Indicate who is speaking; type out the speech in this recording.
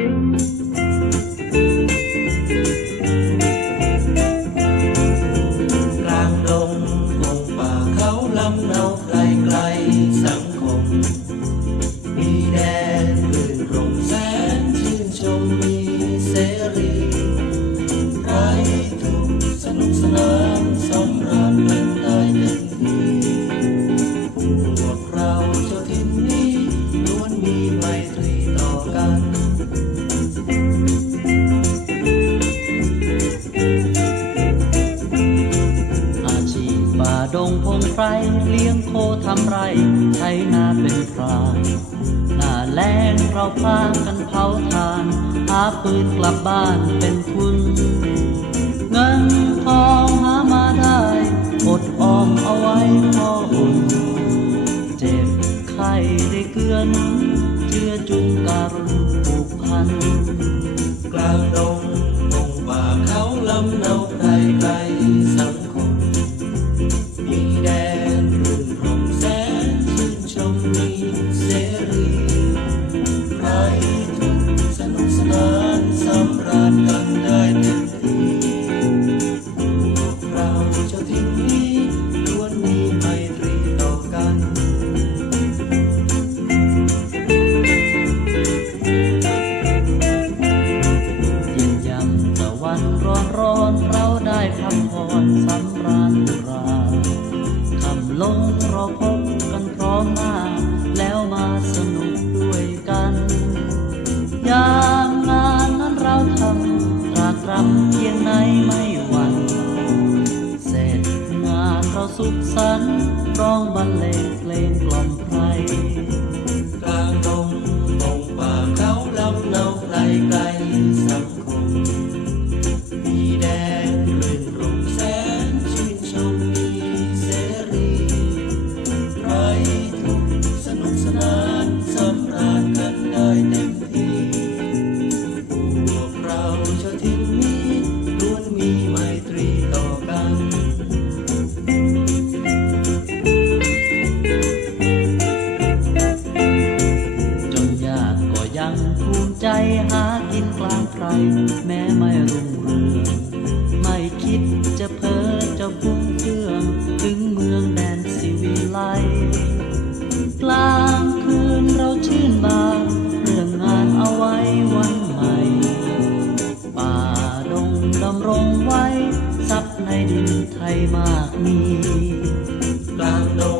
Speaker 1: ก รเลี้
Speaker 2: ยงโคทำไรไถนาเป็นพรานหน้าแล้งเราพากันเผาทานหาปืนกลับบ้านเป็นทุน เงินทองหามาได้อดออมเอาไว้พออุ่น เจ็บไข้ได้เกลือนเจือจุนการุณผูกพัน
Speaker 1: กลาง วันร้อน
Speaker 2: ร้อนเราได้พักผ่อนสำราญราคำลงเราพบกันพร้อมหน้า แล้วมาสนุกด้วยกันยามงานนั้นเราทำตรากตรำเพียงไหนไม่หวั่นเสร็จงานเราสุขสันต์ร้องบรรเลงเพลงกล่อมไพร
Speaker 1: แม้ไม่รุ่งเรืองไม่คิดจะเพ้อจะฟุ้งเฟื่องถึงเมืองแดนสิวิไลกลางคืนเราชื่นบานเรื่องงานเอาไว้วันใหม่ ป่าดงดำรงไว้ทรัพย์ใน
Speaker 2: ดินไทยมากมี กลางดง